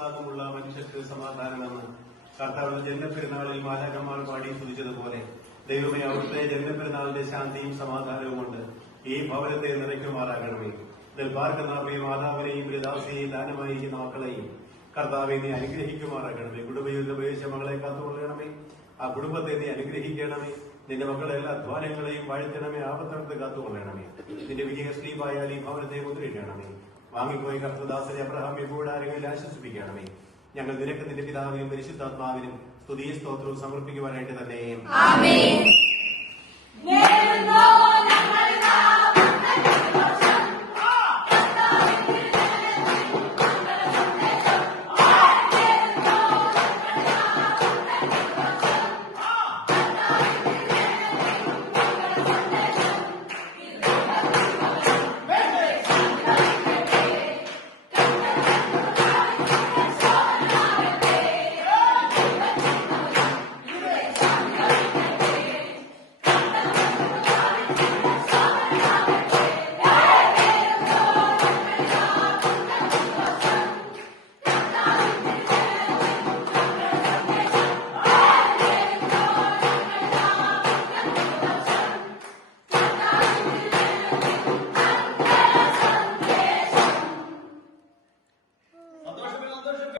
പ്രസാദമുള്ള മനുഷ്യർക്ക് സമാധാനമെന്ന് കർത്താവിന്റെ ജന്മപ്പെരുന്നാളിൽ മാലാഖമാർ പാടി സ്തുതിച്ചതുപോലെ ദൈവമേ അവിടുത്തെ ജന്മപ്പെരുന്നാളിന്റെ ശാന്തിയും സമാധാനവും കൊണ്ട് ഈ ഭവനത്തെ നിറയ്ക്കുമാറാകണമേ. ഇതിൽ പാർക്കുന്നവരെയും മാതാവിനെയും ദാസിയെയും ദാനമായി ചെയ്യുന്ന മക്കളെയും കർത്താവെ നീ അനുഗ്രഹിക്കുമാറാകണമേ. കുടുംബജീവിതം ഉപയോഗിച്ച മകളെ കാത്തുകൊള്ളണമേ. ആ കുടുംബത്തെ നീ അനുഗ്രഹിക്കണമേ. നിന്റെ മക്കളുടെ എല്ലാ അധ്വാനങ്ങളെയും വാഴ്ത്തണമേ. ആപത്തടുത്ത് കാത്തുകൊള്ളണമേ. നിന്റെ വിജയശ്രീമായാൽ ഈ ഭവനത്തെ മുദ്രയിക്കണമേ. വാങ്ങിപ്പോയി കർത്തദാസനെ അബ്രഹാമി കൂടാരങ്ങളിൽ ആശ്വസിപ്പിക്കണമേ. ഞങ്ങൾ നിനക്ക് നിന്റെ പിതാവിനും പരിശുദ്ധാത്മാവിനും സ്തുതിയും സ്തോത്രവും സമർപ്പിക്കുവാനായിട്ട് തന്നെ